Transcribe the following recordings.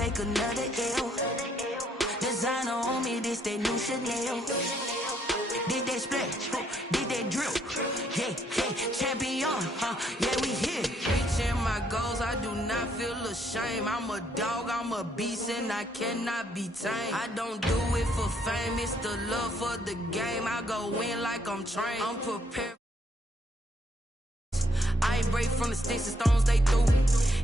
take another L. Designer on me, this that new Chanel. Did that splash, did that drip. Yeah, champion, yeah, we here. Reaching my goals, I do not feel ashamed. I'm a dog, I'm a beast, and I cannot be tamed. I don't do it for fame, it's the love for the game. I go in like I'm trained, I'm prepared. I ain't break from the sticks and stones they threw.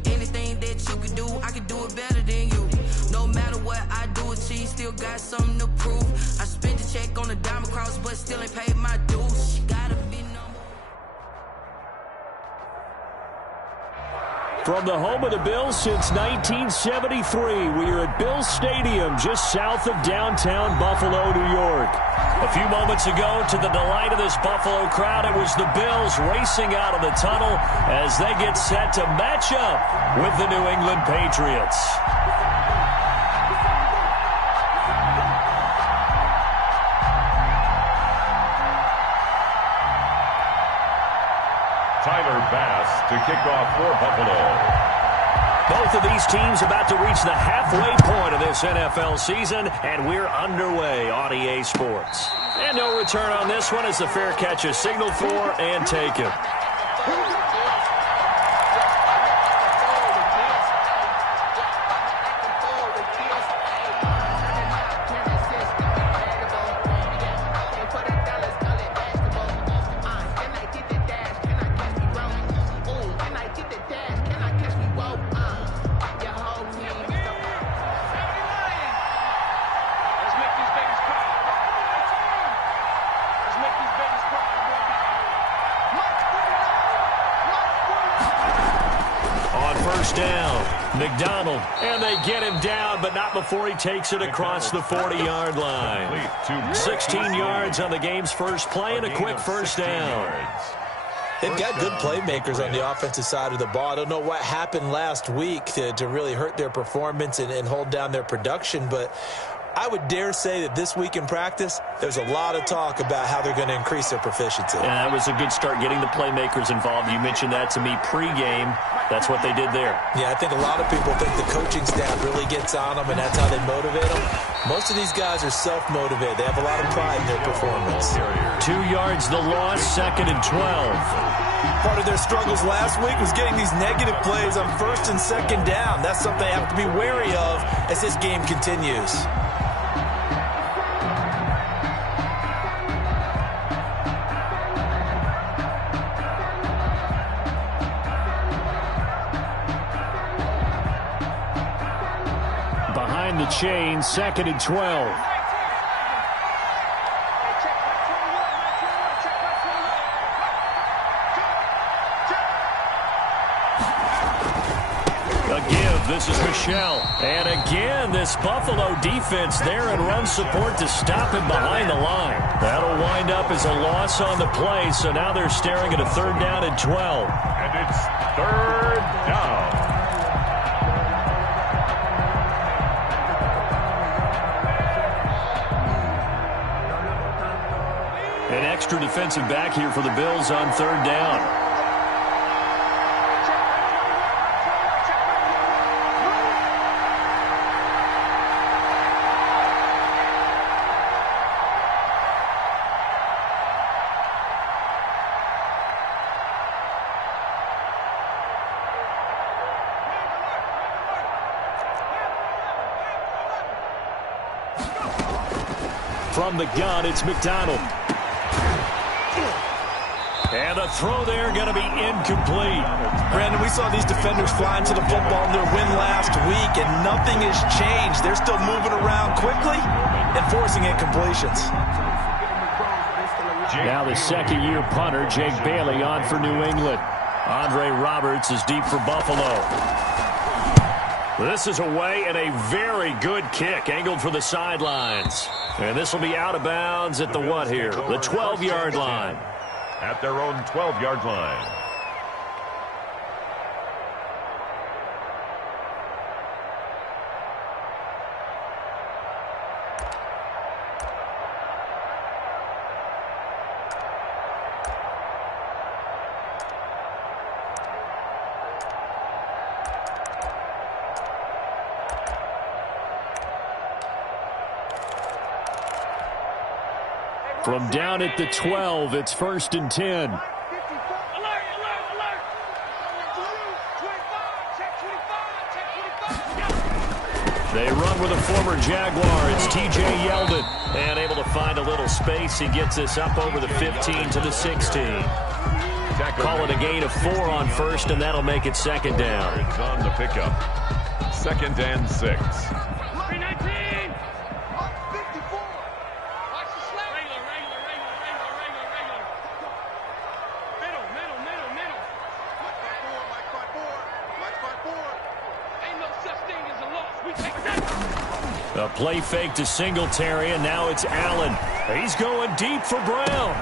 Anything that you could do, I could do it better than you. No matter what I do, achieve, still got something to prove. I spent the check on the diamond cross, but still ain't paid my dues. She gotta be number. From the home of the Bills since 1973, we are at Bills Stadium just south of downtown Buffalo, New York. A few moments ago, to the delight of this Buffalo crowd, it was the Bills racing out of the tunnel as they get set to match up with the New England Patriots. Tyler Bass to kick off for Buffalo. Both of these teams about to reach the halfway point of this NFL season, and we're underway on EA Sports. And no return on this one as the fair catch is signaled for and taken. McDonald, and they get him down, but not before he takes it across the 40-yard line. 16 yards on the game's first play and a quick first down. They've got good playmakers on the offensive side of the ball. I don't know what happened last week to really hurt their performance and hold down their production, but I would dare say that this week in practice, there's a lot of talk about how they're going to increase their proficiency. Yeah, that was a good start getting the playmakers involved. You mentioned that to me pregame. That's what they did there. Yeah, I think a lot of people think the coaching staff really gets on them, and that's how they motivate them. Most of these guys are self-motivated. They have a lot of pride in their performance. 2 yards the loss, 2nd and 12. Part of their struggles last week was getting these negative plays on 1st and 2nd down. That's something they have to be wary of as this game continues. Behind the chain, 2nd and 12. This is Michelle. And again, this Buffalo defense there and run support to stop him behind the line. That'll wind up as a loss on the play, so now they're staring at a 3rd down and 12. And it's 3rd down. An extra defensive back here for the Bills on 3rd down. From the gun, it's McDonald. And a throw there going to be incomplete. Brandon, we saw these defenders flying to the football in their win last week, and nothing has changed. They're still moving around quickly and forcing incompletions. Now the second-year punter, Jake Bailey, on for New England. Andre Roberts is deep for Buffalo. This is away and a very good kick, angled for the sidelines. And this will be out of bounds at the what here? The 12-yard line. At their own 12-yard line. From down at the 12, it's 1st and 10. They run with a former Jaguar. It's T.J. Yeldon. And able to find a little space. He gets this up over the 15 to the 16. Call it a gain of 4 on 1st, and that'll make it 2nd down. It's on the pickup. 2nd and 6. A play fake to Singletary, and now it's Allen. He's going deep for Brown.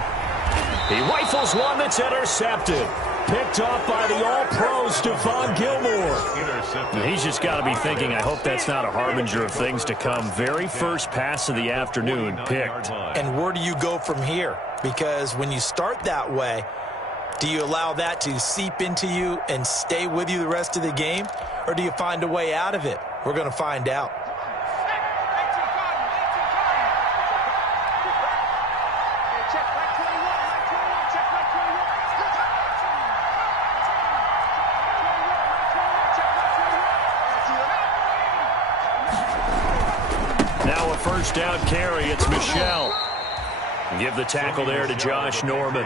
He rifles one that's intercepted. Picked off by the all-pro Stephon Gilmore. He's just got to be thinking, I hope that's not a harbinger of things to come. Very first pass of the afternoon picked. And where do you go from here? Because when you start that way, do you allow that to seep into you and stay with you the rest of the game? Or do you find a way out of it? We're going to find out. Now a first down carry. It's Michel. Give the tackle there to Josh Norman.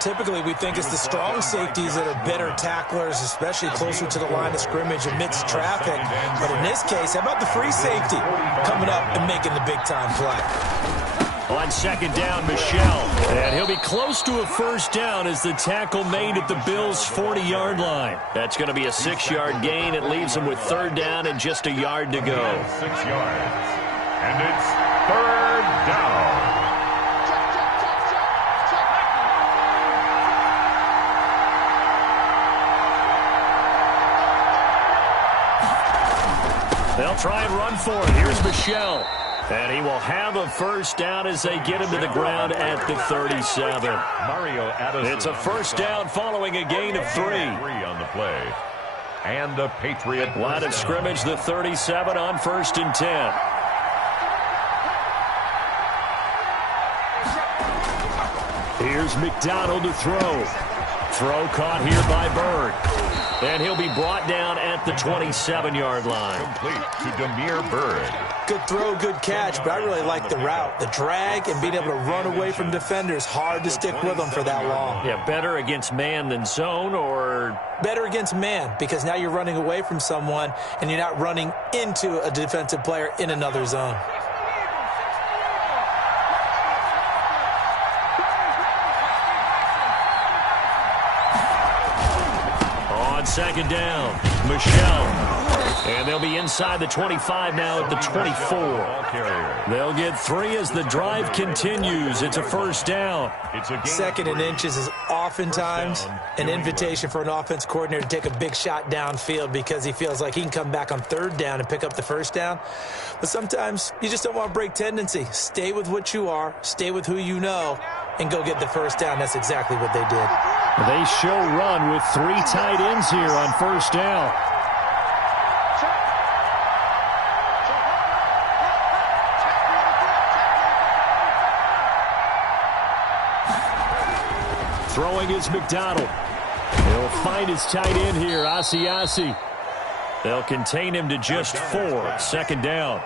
Typically, we think it's the strong safeties that are better tacklers, especially closer to the line of scrimmage amidst traffic. But in this case, how about the free safety coming up and making the big-time play? On 2nd down, Michel. And he'll be close to a first down as the tackle made at the Bills' 40-yard line. That's going to be a 6-yard gain. It leaves him with 3rd down and just a yard to go. 6 yards. And it's 3rd down. They'll try and run for it. Here's Michel. And he will have a first down as they get him to the ground at the 37. It's a first down following a gain of 3. 3 on the play. And a Patriot. Line of scrimmage, the 37 on 1st and 10. Here's McDonald to throw. Throw caught here by Bird. And he'll be brought down at the 27-yard line. Complete to Damiere Byrd. Good throw, good catch, but I really like the route. The drag and being able to run away from defenders, hard to stick with them for that long. Yeah, better against man than zone, or? Better against man, because now you're running away from someone and you're not running into a defensive player in another zone. On 2nd down, Michel. And they'll be inside the 25 now at the 24. They'll get 3 as the drive continues. It's a first down. 2nd and inches is oftentimes an invitation for an offense coordinator to take a big shot downfield because he feels like he can come back on 3rd down and pick up the first down. But sometimes you just don't want to break tendency. Stay with what you are, stay with who you know, and go get the first down. That's exactly what they did. They show run with 3 tight ends here on 1st down. Throwing is McDonald. He'll find his tight end here, Asiasi. They'll contain him to just 4. 2nd down.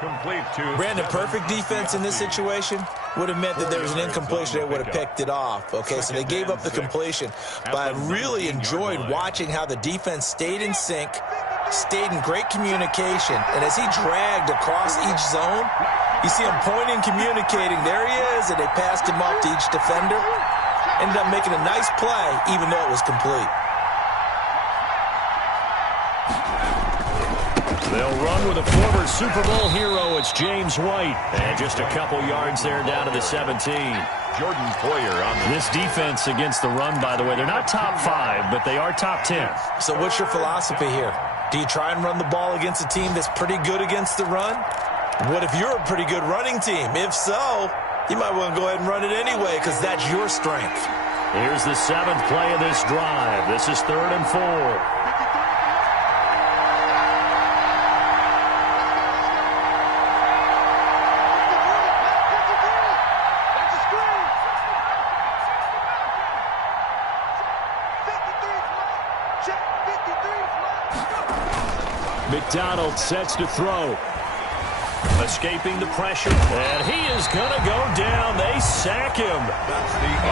Brandon, perfect defense in this situation would have meant that there was an incompletion. They would have picked it off. Okay, so they gave up the completion. But I really enjoyed watching how the defense stayed in sync, stayed in great communication. And as he dragged across each zone, you see him pointing, communicating. There he is, and they passed him off to each defender. Ended up making a nice play, even though it was complete. They'll run with a former Super Bowl hero. It's James White. And just a couple yards there down to the 17. Jordan Poyer on this defense against the run, by the way. They're not top 5, but they are top 10. So what's your philosophy here? Do you try and run the ball against a team that's pretty good against the run? What if you're a pretty good running team? If so, you might want to go ahead and run it anyway because that's your strength. Here's the 7th play of this drive. This is 3rd and 4. McDonald sets to throw. Escaping the pressure, and he is going to go down. They sack him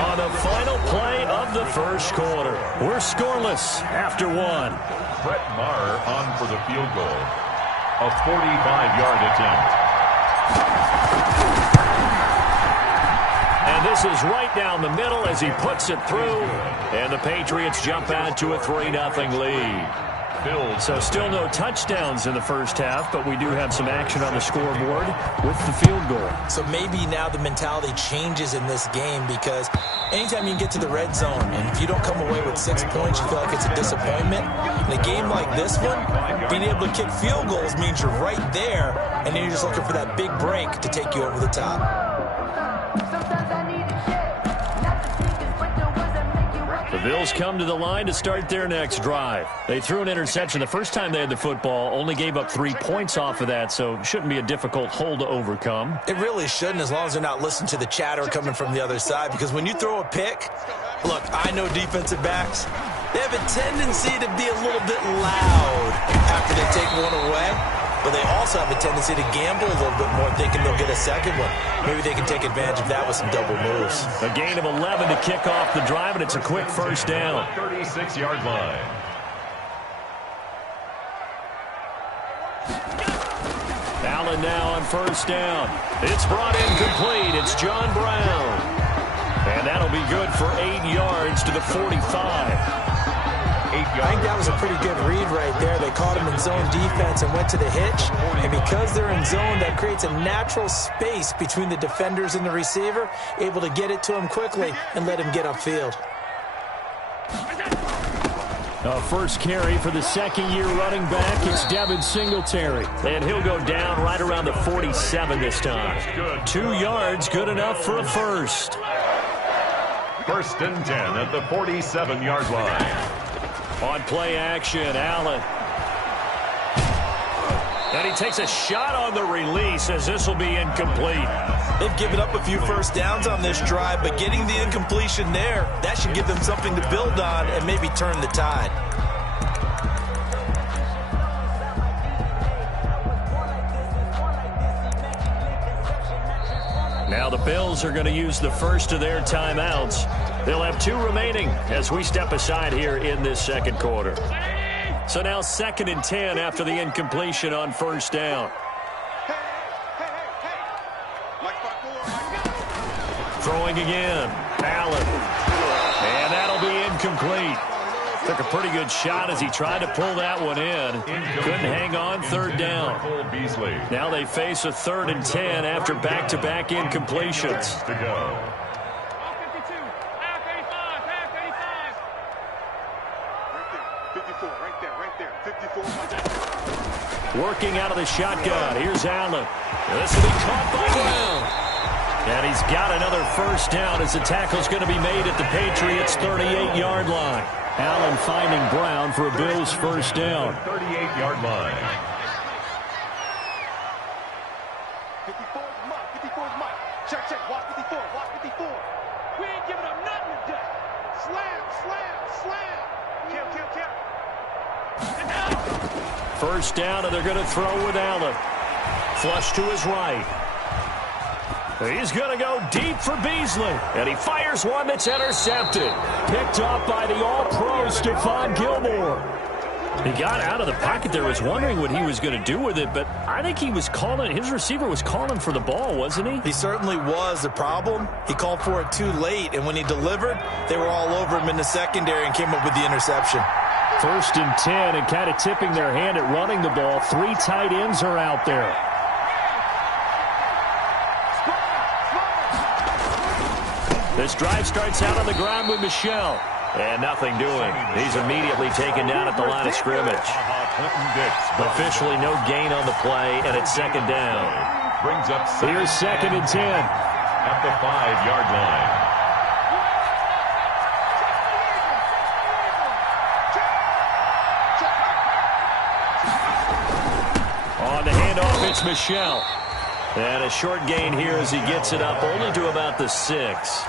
on the final play of the first quarter. We're scoreless after one. Brett Maher on for the field goal. A 45-yard attempt. And this is right down the middle as he puts it through. And the Patriots jump out to a 3-0 lead. So still no touchdowns in the first half, but we do have some action on the scoreboard with the field goal. So maybe now the mentality changes in this game, because anytime you can get to the red zone, and if you don't come away with 6 points, you feel like it's a disappointment. In a game like this one, being able to kick field goals means you're right there, and then you're just looking for that big break to take you over the top. The Bills come to the line to start their next drive. They threw an interception the first time they had the football, only gave up 3 points off of that, so it shouldn't be a difficult hole to overcome. It really shouldn't, as long as they're not listening to the chatter coming from the other side, because when you throw a pick, look, I know defensive backs, they have a tendency to be a little bit loud after they take one away. But they also have a tendency to gamble a little bit more, thinking they'll get a second one. Maybe they can take advantage of that with some double moves. A gain of 11 to kick off the drive, and it's a quick first down. 36-yard line. Allen now on first down. It's brought in complete. It's John Brown. And that'll be good for 8 yards to the 45. I think that was a pretty good read right there. They caught him in zone defense and went to the hitch. And because they're in zone, that creates a natural space between the defenders and the receiver, able to get it to him quickly and let him get upfield. First carry for the second-year running back. It's Devin Singletary. And he'll go down right around the 47 this time. 2 yards, good enough for a first. First and 10 at the 47-yard line. On play action, Allen. And he takes a shot on the release as this will be incomplete. They've given up a few first downs on this drive, but getting the incompletion there, that should give them something to build on and maybe turn the tide. Now the Bills are going to use the first of their timeouts. They'll have 2 remaining as we step aside here in this second quarter. So now 2nd and 10 after the incompletion on first down. Throwing again. Allen. And that'll be incomplete. Took a pretty good shot as he tried to pull that one in. Couldn't hang on, 3rd down. Now they face a 3rd and 10 after back-to-back incompletions. To go. Working out of the shotgun. Here's Allen. This will be caught by Brown. And he's got another first down as the tackle's going to be made at the Patriots' 38-yard line. Allen finding Brown for a Bills first down. 38-yard line. 54's Mike. 54's Mike. Check, check. Watch 54. Watch 54. We ain't giving up nothing today. Slam, slam, slam. Kill, kill, kill. First down, and they're going to throw with Allen. Flush to his right. He's going to go deep for Beasley. And he fires one that's intercepted. Picked off by the all-pro Stephon Gilmore. He got out of the pocket there, was wondering what he was going to do with it, but I think he was calling, his receiver was calling for the ball, wasn't he? He certainly was. The problem, he called for it too late, and when he delivered, they were all over him in the secondary and came up with the interception. 1st and 10, and kind of tipping their hand at running the ball. 3 tight ends are out there. This drive starts out on the ground with Michel. And nothing doing. He's immediately taken down at the line of scrimmage. Officially no gain on the play, and it's 2nd down. Brings up Here's 2nd and 10. At the 5-yard line. On the handoff, it's Michel. And a short gain here as he gets it up only to about the 6.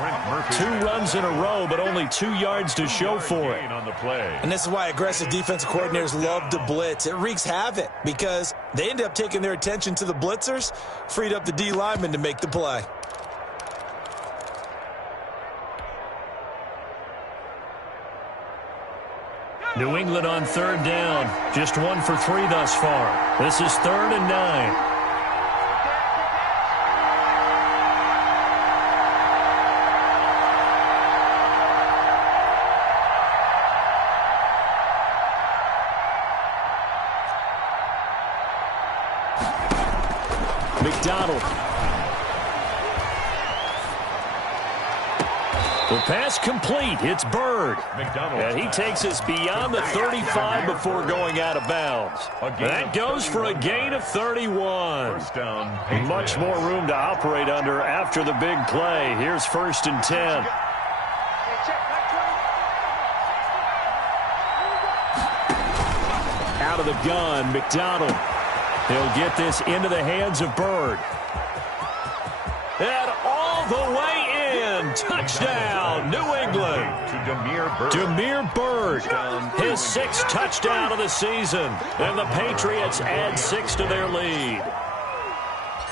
2 runs in a row, but only 2 yards to show for it. And this is why aggressive defensive coordinators love to blitz. It wreaks havoc because they end up taking their attention to the blitzers, freed up the D lineman to make the play. New England on 3rd down. Just 1 for 3 thus far. This is 3rd and 9. McDonald. The pass complete. It's Bird. And he takes us beyond the 35 before going out of bounds. That goes for a gain of 31. Much more room to operate under after the big play. Here's 1st and 10. Out of the gun, McDonald. He'll get this into the hands of Bird. And all the way in. Touchdown, New England. Damiere Byrd, his 6th touchdown of the season. And the Patriots add 6 to their lead.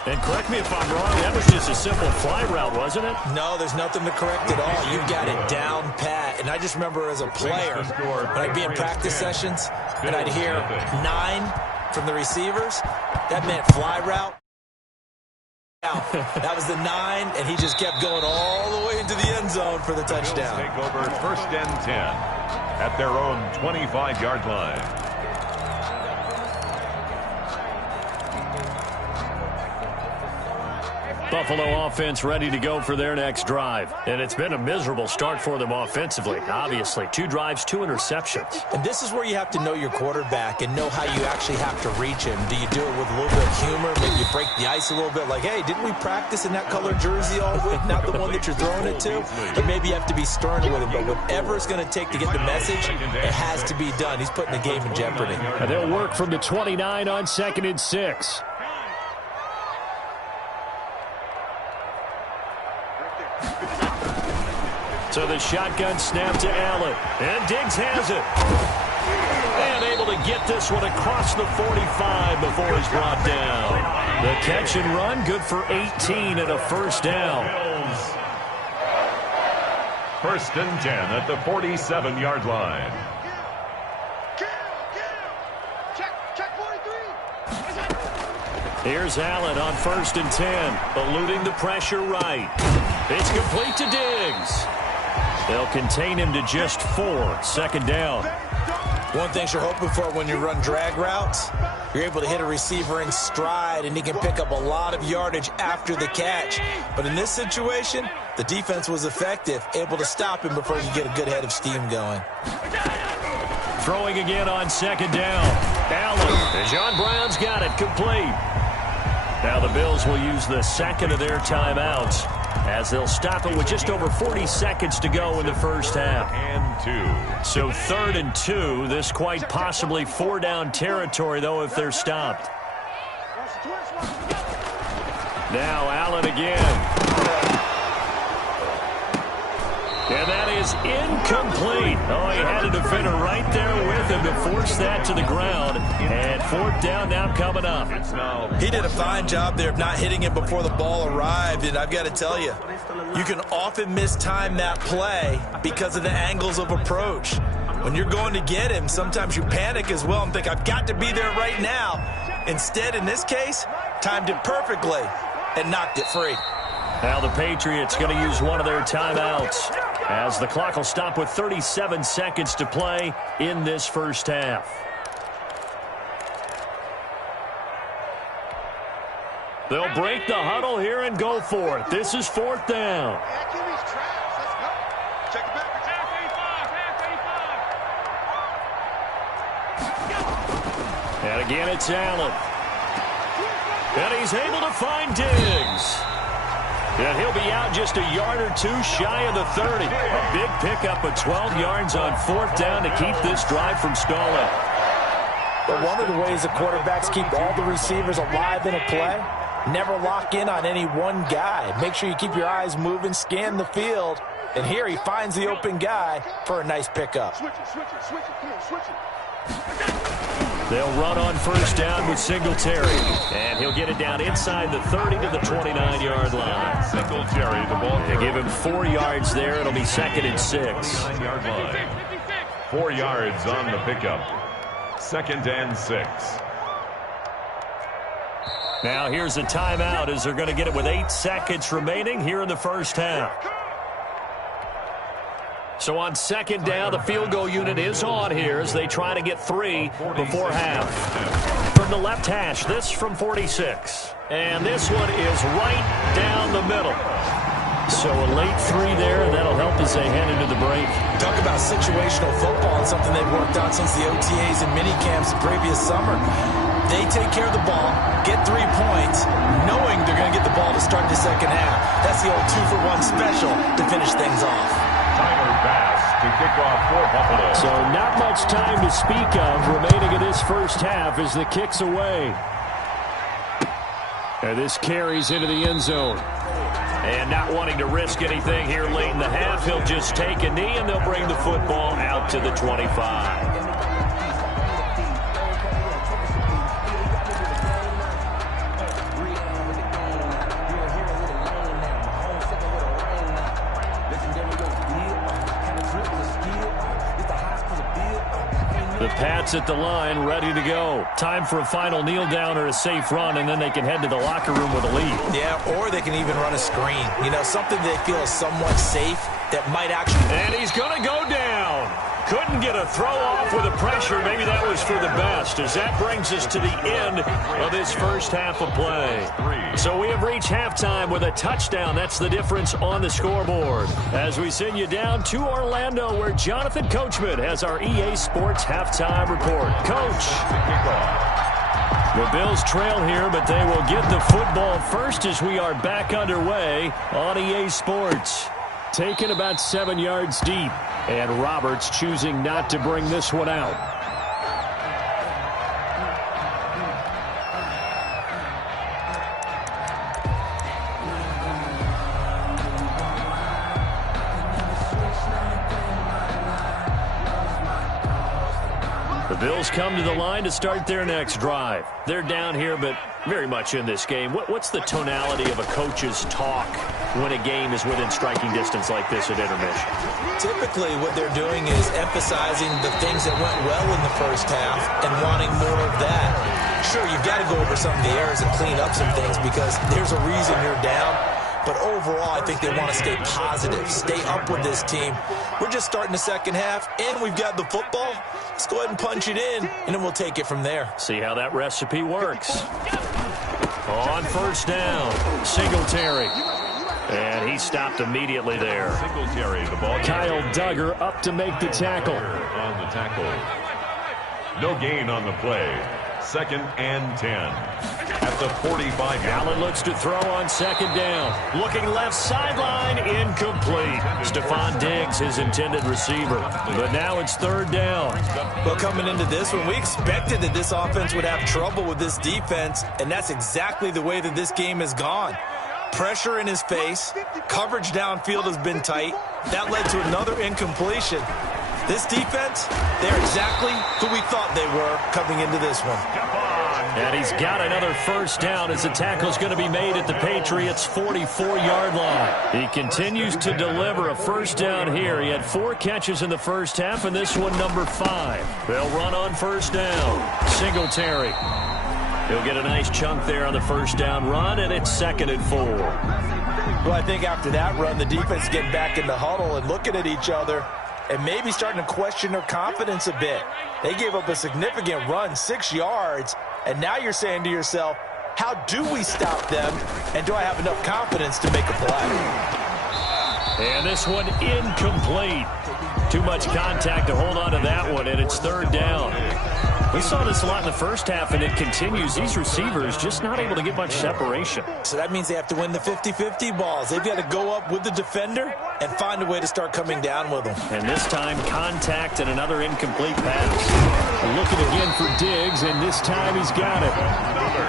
And correct me if I'm wrong, that was just a simple fly route, wasn't it? No, there's nothing to correct at all. You've got it down pat. And I just remember as a player, when I'd be in practice sessions, and I'd hear 9 from the receivers, that meant fly route. That was the 9, and he just kept going all the way into the end zone for the touchdown. Take over 1st and 10 at their own 25-yard line. Buffalo offense ready to go for their next drive. And it's been a miserable start for them offensively. Obviously, 2 drives, 2 interceptions. And this is where you have to know your quarterback and know how you actually have to reach him. Do you do it with a little bit of humor? Maybe you break the ice a little bit like, hey, didn't we practice in that colored jersey all week? Not the one that you're throwing it to? Or maybe you have to be stern with him. But whatever it's going to take to get the message, it has to be done. He's putting the game in jeopardy. And they'll work from the 29 on 2nd and 6. So the shotgun snap to Allen. And Diggs has it. And able to get this one across the 45 before he's brought down. The catch and run, good for 18 and a 1st down. 1st and 10 at the 47-yard line. Check 43. Here's Allen on 1st and 10. Eluding the pressure right. It's complete to Diggs. They'll contain him to just 4. 2nd down. One thing you're hoping for when you run drag routes, you're able to hit a receiver in stride, and he can pick up a lot of yardage after the catch. But in this situation, the defense was effective, able to stop him before you get a good head of steam going. Throwing again on 2nd down. Allen. And John Brown's got it complete. Now the Bills will use the 2nd of their timeouts as they'll stop it with just over 40 seconds to go in the 1st half. And 2. So 3rd and 2. This quite possibly 4-down territory, though, if they're stopped. Now Allen again. And that is incomplete. Oh, he had a defender right there with him to force that to the ground. And 4th down now coming up. He did a fine job there of not hitting him before the ball arrived. And I've got to tell you, you can often mistime that play because of the angles of approach. When you're going to get him, sometimes you panic as well and think, I've got to be there right now. Instead, in this case, timed it perfectly and knocked it free. Now the Patriots going to use one of their timeouts as the clock will stop with 37 seconds to play in this 1st half. They'll break the huddle here and go for it. This is 4th down. And again, it's Allen. And he's able to find Diggs. And he'll be out just a yard or 2 shy of the 30. A big pickup of 12 yards on 4th down to keep this drive from stalling. But one of the ways the quarterbacks keep all the receivers alive in a play Never lock in on any one guy. Make sure you keep your eyes moving, scan the field. And here he finds the open guy for a nice pickup. Switch it, switch it, switch it, come on, switch it. They'll run on first down with Singletary. And he'll get it down inside the 30 to the 29-yard line. Singletary, the ball They give him 4 yards there. It'll be 2nd and 6. 9-yard line. 4 yards on the pickup. 2nd and 6. Now here's a timeout as they're going to get it with 8 seconds remaining here in the first half. So on 2nd down, the field goal unit is on here as they try to get 3 before half. From the left hash, this from 46. And this one is right down the middle. So a late 3 there, and that'll help as they head into the break. Talk about situational football and something they've worked on since the OTAs and mini camps the previous summer. They take care of the ball, get 3 points, knowing they're going to get the ball to start the second half. That's the old 2-for-1 special to finish things off. Tyler Bass to kick off for Buffalo. So not much time to speak of remaining in this first half as the kick's away. And this carries into the end zone. And not wanting to risk anything here late in the half, he'll just take a knee and they'll bring the football out to the 25. The Pats at the line, ready to go. Time for a final kneel down or a safe run, and then they can head to the locker room with a lead. Yeah, or they can even run a screen. You know, something they feel is somewhat safe that might actually... And he's going to go down. Couldn't get a throw off with the pressure. Maybe that was for the best, as that brings us to the end of this first half of play. So we have reached halftime with a touchdown. That's the difference on the scoreboard. As we send you down to Orlando, where Jonathan Coachman has our EA Sports halftime report. Coach. The Bills trail here, but they will get the football first as we are back underway on EA Sports. Taken about 7 yards deep, and Roberts choosing not to bring this one out. The Bills come to the line to start their next drive. They're down here, but very much in this game. What's the tonality of a coach's talk when a game is within striking distance like this at intermission? Typically, what they're doing is emphasizing the things that went well in the first half and wanting more of that. Sure, you've got to go over some of the errors and clean up some things because there's a reason you're down. But overall, I think they want to stay positive, stay up with this team. We're just starting the second half, and we've got the football. Let's go ahead and punch it in, and then we'll take it from there. See how that recipe works. On first down, Singletary. And he stopped immediately there. Singletary, the ball. Kyle Duggar up to make the tackle. On the tackle. No gain on the play. 2nd and 10. At the 45. Allen looks to throw on 2nd down. Looking left sideline, incomplete. Stephon Diggs, his intended receiver. But now it's 3rd down. Well, coming into this one, we expected that this offense would have trouble with this defense, and that's exactly the way that this game has gone. Pressure in his face. Coverage downfield has been tight. That led to another incompletion. This defense, they're exactly who we thought they were coming into this one. And he's got another first down as the tackle's going to be made at the Patriots' 44-yard line. He continues to deliver a first down here. He had 4 catches in the first half, and this one number 5. They'll run on first down. Singletary. He'll get a nice chunk there on the first down run, and it's 2nd and 4. Well, I think after that run, the defense getting back in the huddle and looking at each other and maybe starting to question their confidence a bit. They gave up a significant run, 6 yards, and now you're saying to yourself, how do we stop them, and do I have enough confidence to make a play? And this one incomplete. Too much contact to hold on to that one, and it's 3rd down. We saw this a lot in the first half, and it continues. These receivers just not able to get much separation. So that means they have to win the 50-50 balls. They've got to go up with the defender and find a way to start coming down with them. And this time, contact and another incomplete pass. Looking again for Diggs, and this time he's got it.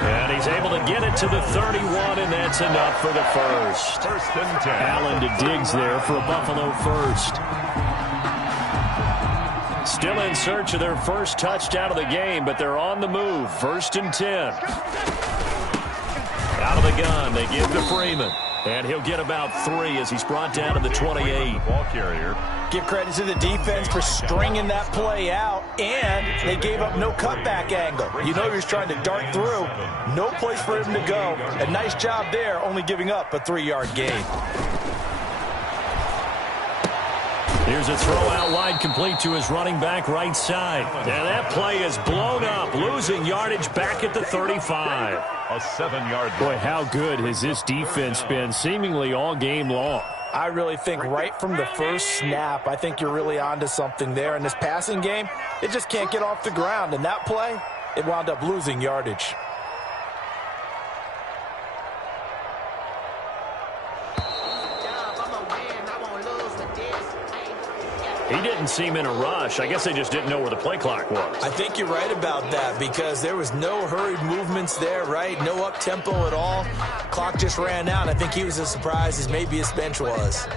And he's able to get it to the 31, and that's enough for the first. First and 10. Allen to Diggs there for a Buffalo first. Still in search of their first touchdown of the game, but they're on the move. First and 10. Out of the gun, they give to Freeman. And he'll get about 3 as he's brought down to the 28. Ball carrier. Give credit to the defense for stringing that play out, and they gave up no cutback angle. You know he was trying to dart through. No place for him to go. A nice job there, only giving up a 3-yard gain. Here's a throw out wide, complete to his running back right side. And that play is blown up, losing yardage back at the 35. A 7-yard. Boy, how good has this defense been seemingly all game long? I really think right from the first snap, I think you're really onto something there. In this passing game, it just can't get off the ground. And that play, it wound up losing yardage. He didn't seem in a rush. I guess they just didn't know where the play clock was. I think you're right about that because there was no hurried movements there, right? No up-tempo at all. Clock just ran out. I think he was as surprised as maybe his bench was.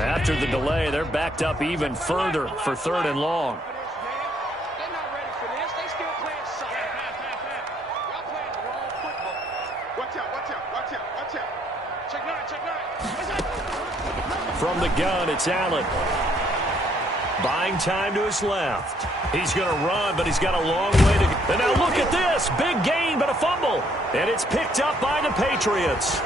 After the delay, they're backed up even further for 3rd and long. From the gun, it's Allen. Buying time to his left. He's going to run, but he's got a long way to go. And now look at this. Big gain, but a fumble. And it's picked up by the Patriots.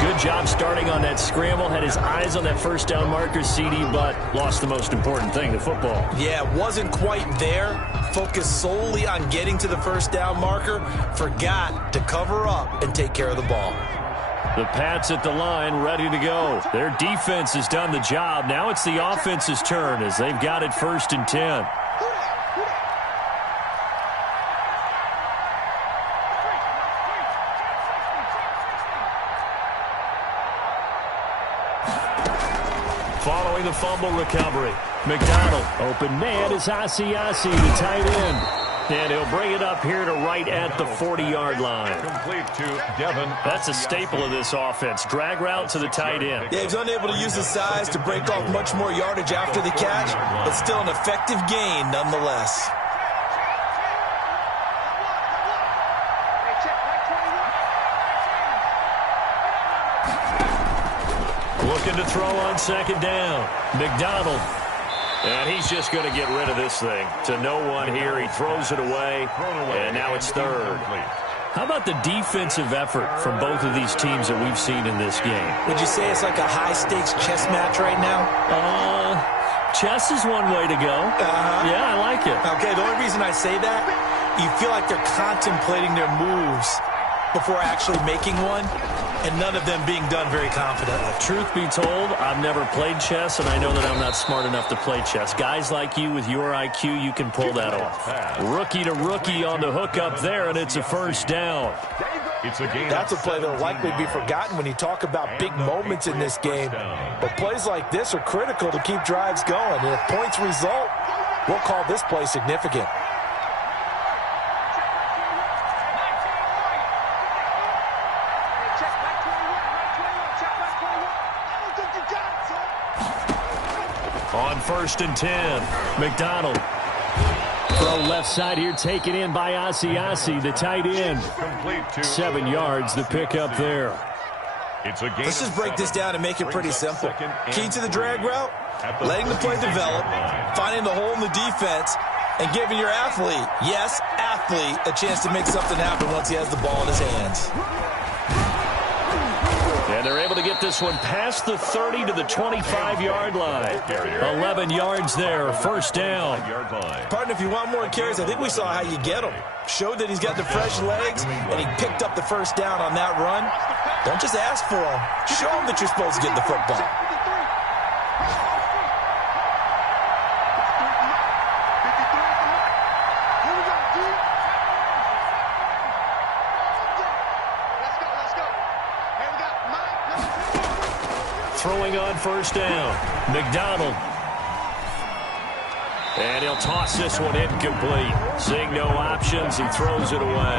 Good job starting on that scramble. Had his eyes on that first down marker, CD, but lost the most important thing, the football. Yeah, wasn't quite there. Focused solely on getting to the first down marker. Forgot to cover up and take care of the ball. The Pats at the line, ready to go. Their defense has done the job. Now it's the offense's turn as they've got it 1st and 10. Following the fumble recovery, McDonald, open man is Asiasi, the tight end. And he'll bring it up here to right at the 40-yard line. Complete to Devin. That's a staple of this offense. Drag route to the tight end. Yeah, he's unable to use his size to break off much more yardage after the catch, but still an effective gain nonetheless. Looking to throw on 2nd down. McDonald. And he's just going to get rid of this thing. To no one here. He throws it away. And now it's 3rd. How about the defensive effort from both of these teams that we've seen in this game? Would you say it's like a high-stakes chess match right now? Chess is one way to go. Yeah, I like it. Okay, the only reason I say that, you feel like they're contemplating their moves before actually making one, and none of them being done very confidently. Truth be told, I've never played chess, and I know that I'm not smart enough to play chess. Guys like you with your IQ, you can pull that off. Rookie to rookie on the hook up there, and it's a 1st down. That's a play that'll likely be forgotten when you talk about big moments in this game. But plays like this are critical to keep drives going. And if points result, we'll call this play significant. On 1st and 10, McDonald. Throw left side here, taken in by Asiasi, the tight end. 7 yards, the pickup there. Let's just break this down and make it pretty simple. Key to the drag route, letting the play develop, finding the hole in the defense, and giving your athlete, yes, athlete, a chance to make something happen once he has the ball in his hands. And they're able to get this one past the 30 to the 25-yard line. 11 yards there, first down. Partner, if you want more carries, I think we saw how you get them. Showed that he's got the fresh legs, and he picked up the first down on that run. Don't just ask for them. Show them that you're supposed to get the football. Throwing on first down, McDonald. And he'll toss this one incomplete. Seeing no options, he throws it away.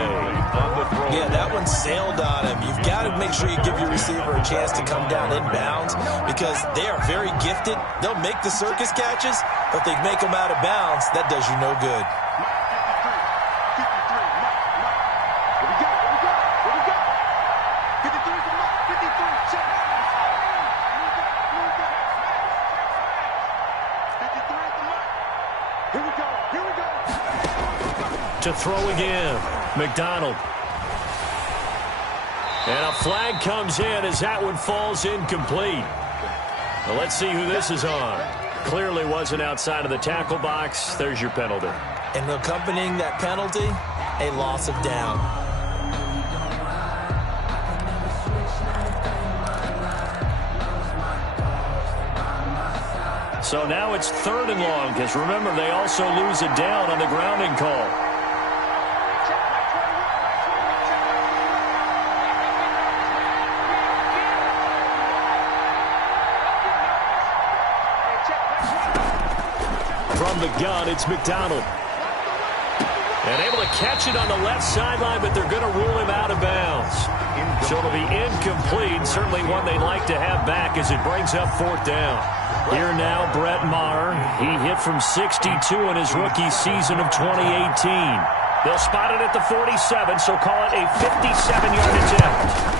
Yeah, that one sailed on him. You've got to make sure you give your receiver a chance to come down inbounds because they are very gifted. They'll make the circus catches, but if they make them out of bounds, that does you no good. To throw again, McDonald. And a flag comes in as that one falls incomplete. Well, let's see who this is on. Clearly wasn't outside of the tackle box. There's your penalty. And accompanying that penalty, a loss of down. So now it's 3rd and long, because remember, they also lose a down on the grounding call. From the gun, it's McDonald. And able to catch it on the left sideline, but they're going to rule him out of bounds. So it'll be incomplete. Certainly one they'd like to have back as it brings up 4th down. Here now, Brett Maher. He hit from 62 in his rookie season of 2018. They'll spot it at the 47, so call it a 57-yard attempt.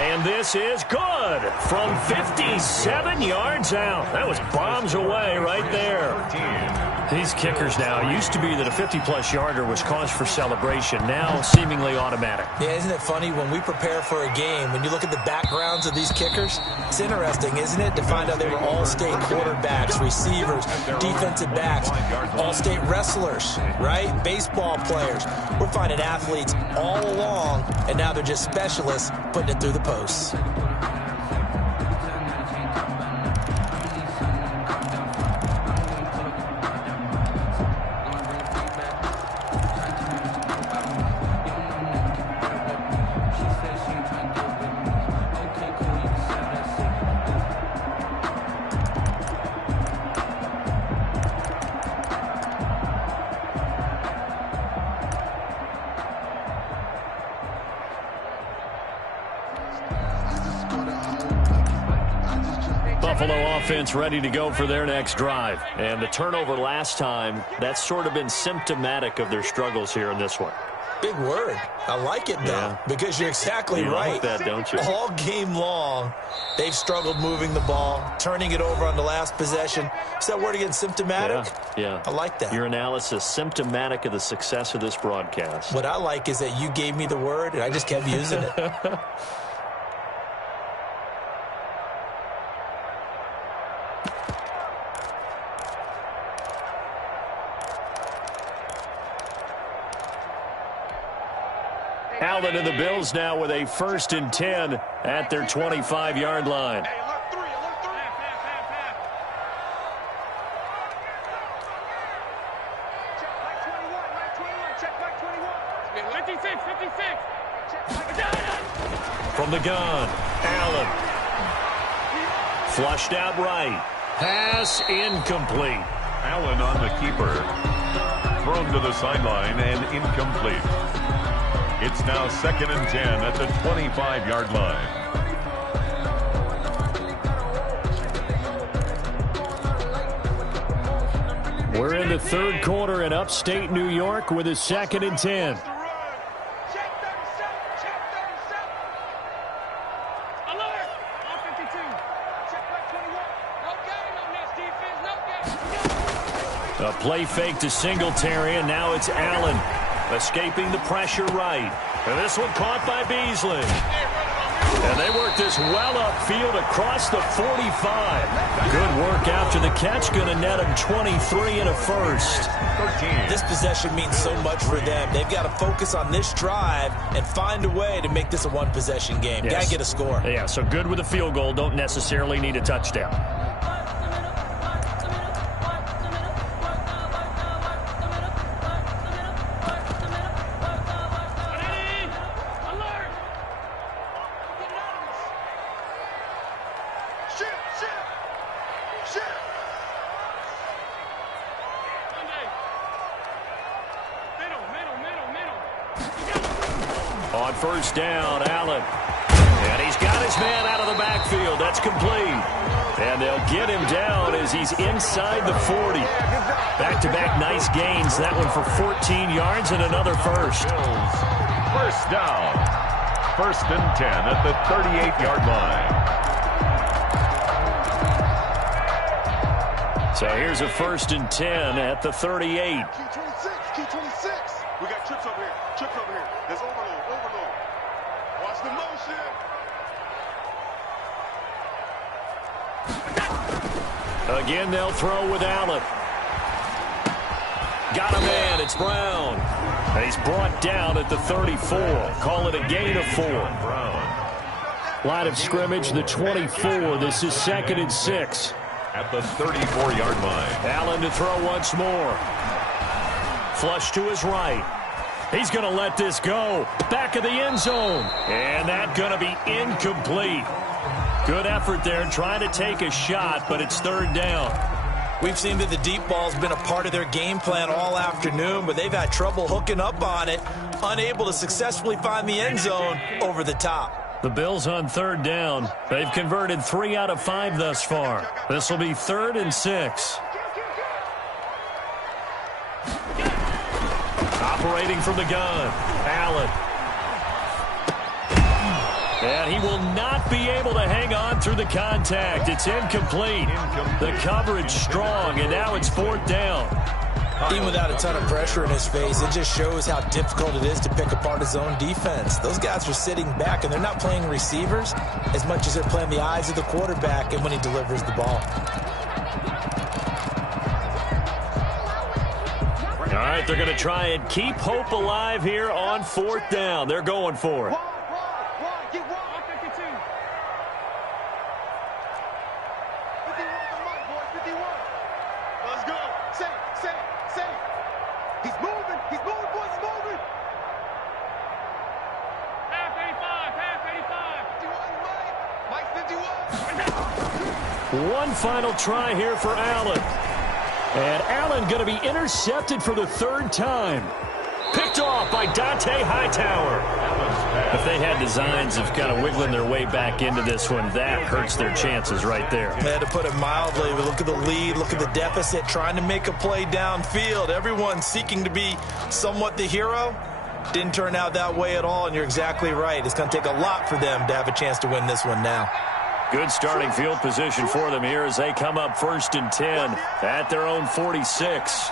And this is good from 57 yards out. That was bombs away right there. These kickers now, used to be that a 50-plus yarder was cause for celebration. Now seemingly automatic. Yeah, isn't it funny when we prepare for a game, when you look at the backgrounds of these kickers, it's interesting, isn't it, to find out they were all-state quarterbacks, receivers, defensive backs, all-state wrestlers, right? Baseball players. We're finding athletes all along, and now they're just specialists putting it through the posts. Buffalo offense ready to go for their next drive. And the turnover last time, that's sort of been symptomatic of their struggles here in this one. Big word. I like it, though, because you're exactly right. Like that, don't you? All game long, they've struggled moving the ball, turning it over on the last possession. Is that word again, symptomatic? Yeah. I like that. Your analysis, symptomatic of the success of this broadcast. What I like is that you gave me the word, and I just kept using it. Allen and the Bills now with a 1st and 10 at their 25-yard line. From the gun, Allen. Flushed out right. Pass incomplete. Allen on the keeper. Thrown to the sideline and incomplete. It's now 2nd and 10 at the 25-yard line. We're in the 3rd quarter in upstate New York with a 2nd and 10. A play fake to Singletary, and now it's Allen. Escaping the pressure right. And this one caught by Beasley. And they work this well upfield across the 45. Good work after the catch. Going to net him 23 and a first. 13. This possession means so much for them. They've got to focus on this drive and find a way to make this a one-possession game. Yes. Got to get a score. Yeah, so good with a field goal. Don't necessarily need a touchdown. On first down, Allen. And he's got his man out of the backfield. That's complete. And they'll get him down as he's inside the 40. Back-to-back nice gains. That one for 14 yards and another first. First down. 1st and 10 at the 38-yard line. So here's a 1st and 10 at the 38. Key 26. We got trips over here. There's overload. Watch the motion. Again, they'll throw with Allen. Got a man. It's Brown. And he's brought down at the 34. Call it a gain of 4. Line of scrimmage, the 24. This is 2nd and 6. At the 34-yard line. Allen to throw once more. Flush to his right. He's going to let this go. Back of the end zone. And that's going to be incomplete. Good effort there trying to take a shot, but it's 3rd down. We've seen that the deep ball's been a part of their game plan all afternoon, but they've had trouble hooking up on it, unable to successfully find the end zone over the top. The Bills on 3rd down. They've converted 3 out of 5 thus far. This will be 3rd and 6. Operating from the gun, Allen. And he will not be able to hang on through the contact. It's incomplete. The coverage strong, and now it's 4th down. Even without a ton of pressure in his face, it just shows how difficult it is to pick apart his own defense. Those guys are sitting back, and they're not playing receivers as much as they're playing the eyes of the quarterback and when he delivers the ball. All right, they're going to try and keep hope alive here on 4th down. They're going for it. Get wide. 52. 51 the mic, boys. 51. Let's go. Safe. He's moving, boys. He's moving. Half 85. Mike 51. One final try here for Allen. And Allen going to be intercepted for the 3rd time. Picked off by Dante Hightower. If they had designs of kind of wiggling their way back into this one, that hurts their chances right there. They had to put it mildly, but look at the lead, look at the deficit, trying to make a play downfield. Everyone seeking to be somewhat the hero. Didn't turn out that way at all, and you're exactly right. It's going to take a lot for them to have a chance to win this one now. Good starting field position for them here as they come up 1st and 10 at their own 46.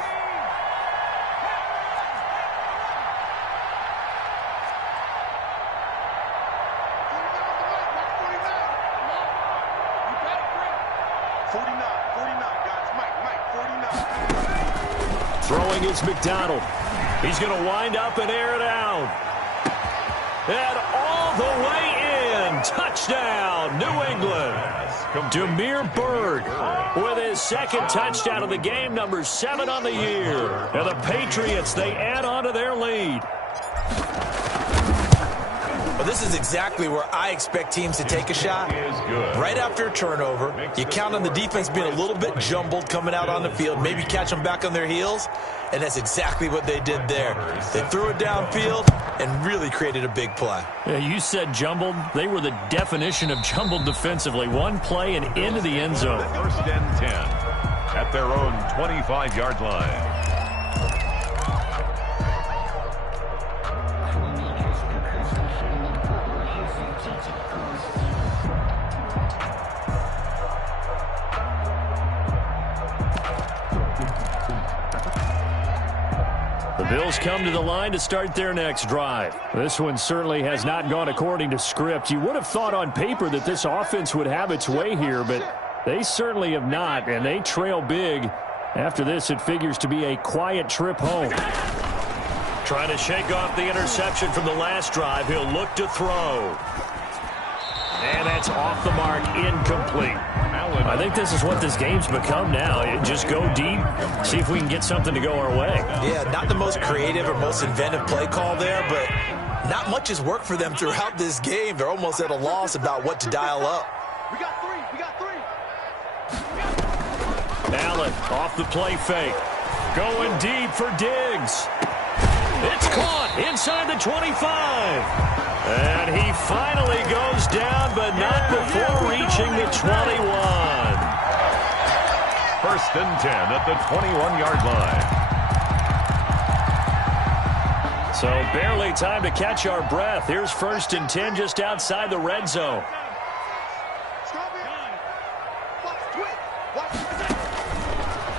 Throwing is McDonald. He's going to wind up and air it out. And all the way in. Touchdown, New England. Demir Bird with his 2nd touchdown of the game, number 7 on the year. And the Patriots, they add on to their lead. Well, this is exactly where I expect teams to take a shot. Right after a turnover, you count on the defense being a little bit jumbled coming out on the field, maybe catch them back on their heels, and that's exactly what they did there. They threw it downfield and really created a big play. Yeah, you said jumbled. They were the definition of jumbled defensively. One play and into the end zone. 1st and 10 at their own 25-yard line. The Bills come to the line to start their next drive. This one certainly has not gone according to script. You would have thought on paper that this offense would have its way here, but they certainly have not, and they trail big. After this, it figures to be a quiet trip home. Trying to shake off the interception from the last drive. He'll look to throw. And that's off the mark, incomplete. I think this is what this game's become now. Just go deep, see if we can get something to go our way. Yeah, not the most creative or most inventive play call there, but not much has worked for them throughout this game. They're almost at a loss about what to dial up. We got three. Allen off the play fake. Going deep for Diggs. It's caught inside the 25. And he finally goes down, but not before reaching the 21. First and 10 at the 21-yard line. So barely time to catch our breath. Here's first and 10 just outside the red zone.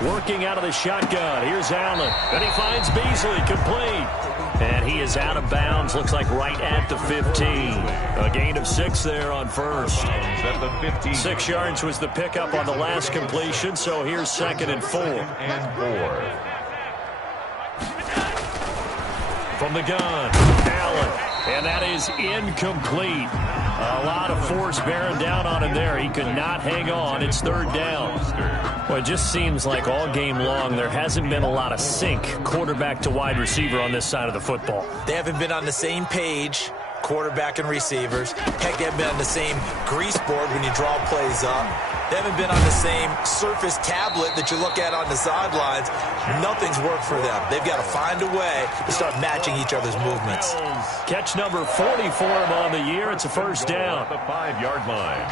Working out of the shotgun. Here's Allen. And he finds Beasley complete. And he is out of bounds. Looks like right at the 15. A gain of 6 there on first. At the 15. 6 yards was the pickup on the last completion. So here's second and 4. From the gun, Allen. And that is incomplete. A lot of force bearing down on him there. He could not hang on. It's third down. Well, it just seems like all game long there hasn't been a lot of sync quarterback to wide receiver on this side of the football. They haven't been on the same page, quarterback and receivers. Heck, they haven't been on the same grease board when you draw plays up. They haven't been on the same surface tablet that you look at on the sidelines. Nothing's worked for them. They've got to find a way to start matching each other's movements. Catch number 40 for him on the year. It's a first down. At the 5-yard line.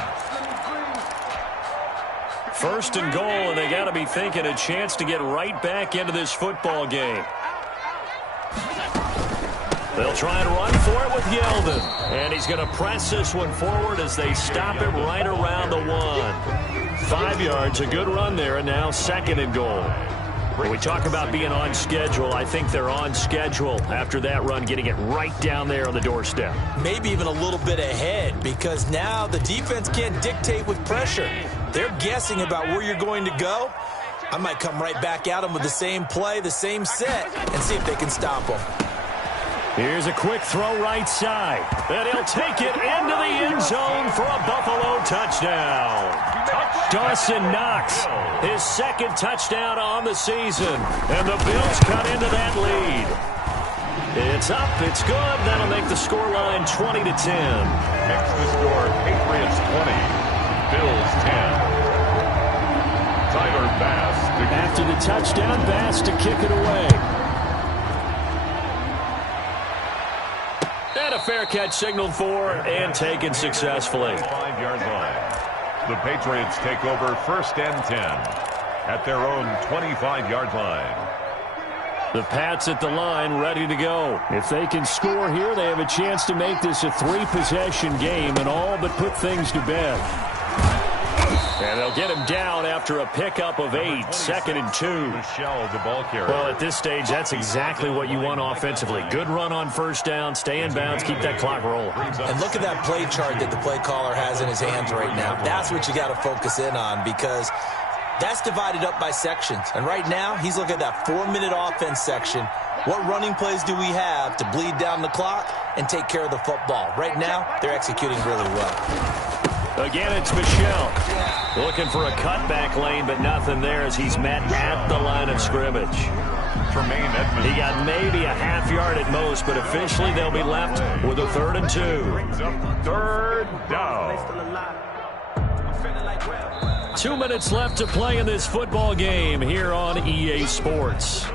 First and goal, and they got to be thinking a chance to get right back into this football game. They'll try and run for it with Yeldon. And he's going to press this one forward as they stop it right around the 1. 5 yards, a good run there, and now second and goal. When we talk about being on schedule, I think they're on schedule after that run, getting it right down there on the doorstep. Maybe even a little bit ahead, because now the defense can't dictate with pressure. They're guessing about where you're going to go. I might come right back at them with the same play, the same set, and see if they can stop them. Here's a quick throw right side. And he'll take it into the end zone for a Buffalo touchdown. Dawson Knox, his second touchdown on the season. And the Bills cut into that lead. It's up, it's good. That'll make the scoreline 20-10. Next to score, Patriots 20, Bills 10. Tyler Bass. After the touchdown, Bass to kick it away. And a fair catch signaled for and taken successfully. 5-yard line. The Patriots take over first and 10 at their own 25-yard line. The Pats at the line ready to go. If they can score here, they have a chance to make this a 3-possession game and all but put things to bed. And they'll get him down after a pickup of 8, second and 2. Michelle, the ball carrier. Well, at this stage, that's exactly what you want offensively. Good run on first down, stay in bounds, keep that clock rolling. And look at that play chart that the play caller has in his hands right now. That's what you got to focus in on, because that's divided up by sections. And right now, he's looking at that 4-minute offense section. What running plays do we have to bleed down the clock and take care of the football? Right now, they're executing really well. Again, it's Michelle. Looking for a cutback lane, but nothing there as he's met at the line of scrimmage. Tremaine Edmonds. He got maybe a half yard at most, but officially they'll be left with a 3rd and 2. Third down. 2 minutes left to play in this football game here on EA Sports.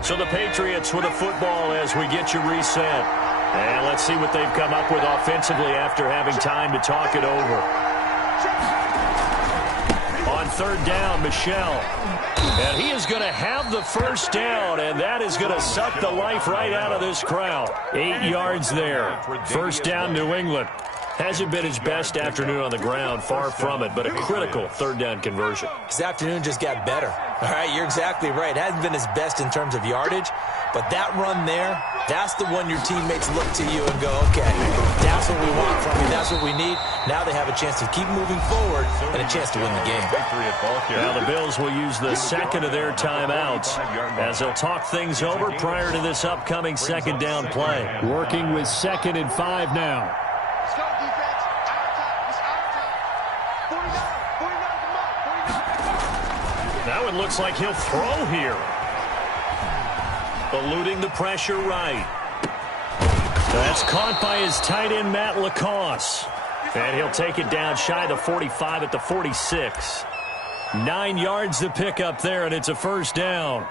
So the Patriots with a football as we get you reset. And let's see what they've come up with offensively after having time to talk it over. On 3rd down, Michelle. And he is going to have the first down, and that is going to suck the life right out of this crowd. 8 yards there. First down, New England. Hasn't been his best afternoon on the ground, far from it, but a critical 3rd down conversion. His afternoon just got better. All right, you're exactly right. It hasn't been his best in terms of yardage, but that run there, that's the one your teammates look to you and go, okay, that's what we want from you. That's what we need. Now they have a chance to keep moving forward and a chance to win the game. Now the Bills will use the second of their timeouts as they'll talk things over prior to this upcoming second down play. Working with 2nd and 5 now. Let's go, defense. Our time. It's our time. 49. Now it looks like he'll throw here. Eluding the pressure right. That's caught by his tight end, Matt Lacoste. And he'll take it down shy of the 45 at the 46. 9 yards to pick up there, and it's a first down.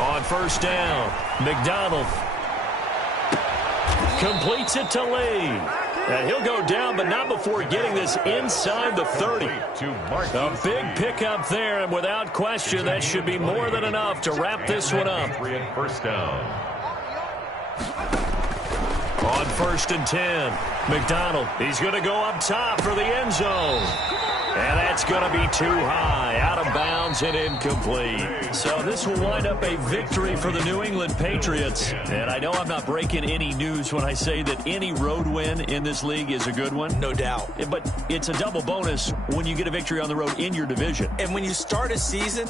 On first down, McDonald completes it to Lee. And he'll go down, but not before getting this inside the 30. A big pickup there, and without question, that should be more than enough to wrap this one up. First down. On 1st and 10, McDonald, he's going to go up top for the end zone. And that's going to be too high, out of bounds and incomplete. So this will wind up a victory for the New England Patriots. And I know I'm not breaking any news when I say that any road win in this league is a good one. No doubt. But it's a double bonus when you get a victory on the road in your division. And when you start a season,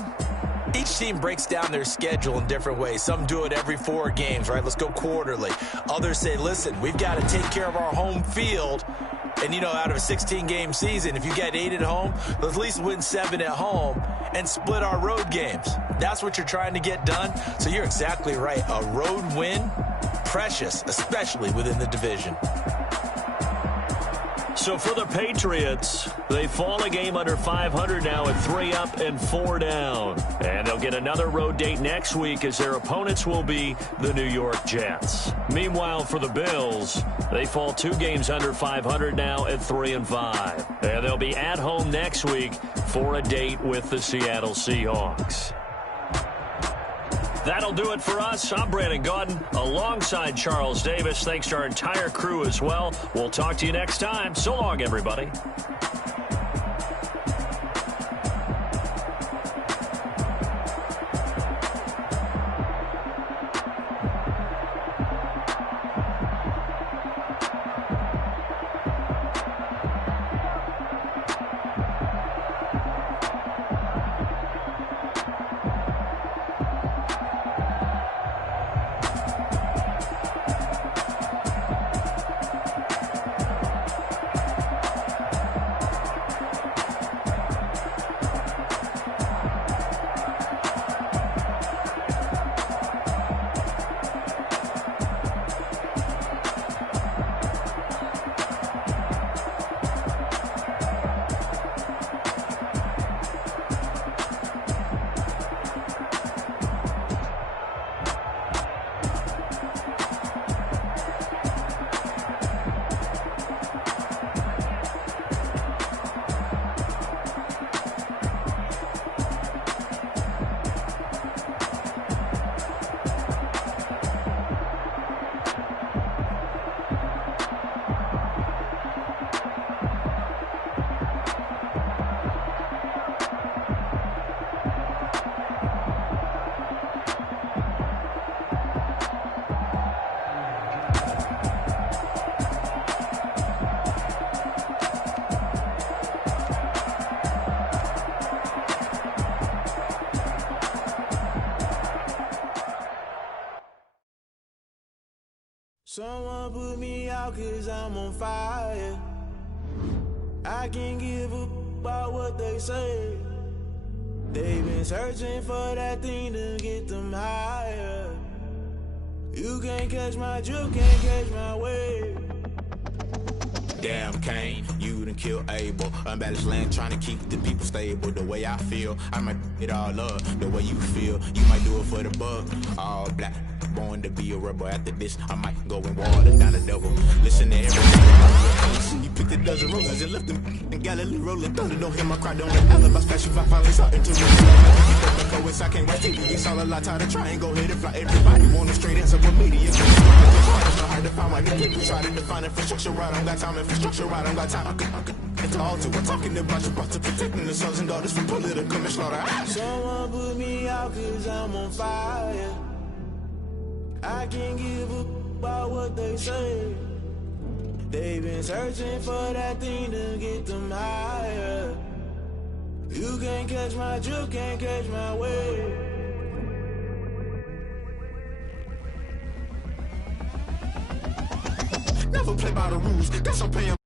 each team breaks down their schedule in different ways. Some do it every 4 games, right? Let's go quarterly. Others say, listen, we've got to take care of our home field. And, you know, out of a 16-game season, if you get 8 at home, let's at least win 7 at home and split our road games. That's what you're trying to get done. So you're exactly right. A road win, precious, especially within the division. So for the Patriots, they fall a game under 500 now at 3 up and 4 down. And they'll get another road date next week as their opponents will be the New York Jets. Meanwhile, for the Bills, they fall 2 games under 500 now at 3 and 5. And they'll be at home next week for a date with the Seattle Seahawks. That'll do it for us. I'm Brandon Gaudin alongside Charles Davis. Thanks to our entire crew as well. We'll talk to you next time. So long, everybody. Someone put me out 'cause I'm on fire. I can't give a about what they say. They've been searching for that thing to get them higher. You can't catch my drift, can't catch my wave. Damn, Kane, you done killed Abel. Unbalanced land, trying to keep the people stable. The way I feel, I might it all up. The way you feel, you might do it for the buck. All black, born to be a rebel. After this, I might go and water down the devil. Listen to everything. You picked a dozen roses and left them in Galilee rolling thunder. Don't hear my cry, don't let alibis flash. You finally saw into me. I can't watch TV. It's all a lot. Tired of trying. Go ahead and fly. Everybody want a straight answer with media. It's hard to find my people. Try to define infrastructure right. I don't got time. Infrastructure right. I don't got time. I could it's all to we're talking about you, about to protecting the sons and daughters from political manslaughter. Someone put me out 'cause I'm on fire. I can't give a about what they say. They've been searching for that thing to get them higher. You can't catch my drift, can't catch my wave. Never play by the rules, that's I'm paying.